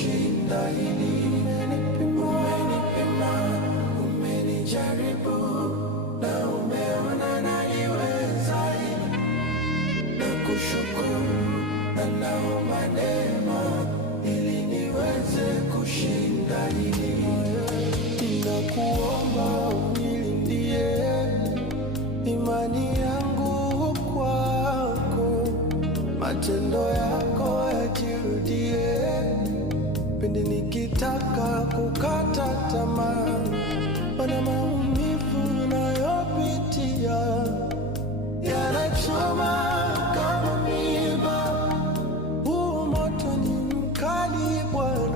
kushinda hili. Umenipima, umenijaribu na umeona naliweza hili. Nakushukuru na naomba neema ili niweze kushinda hili. Ninakuomba unilindie imani yangu kwako, matendo yako yajirudie pindi nikitaka kukata tamaa. Mana maumivu nayopitia yanachoma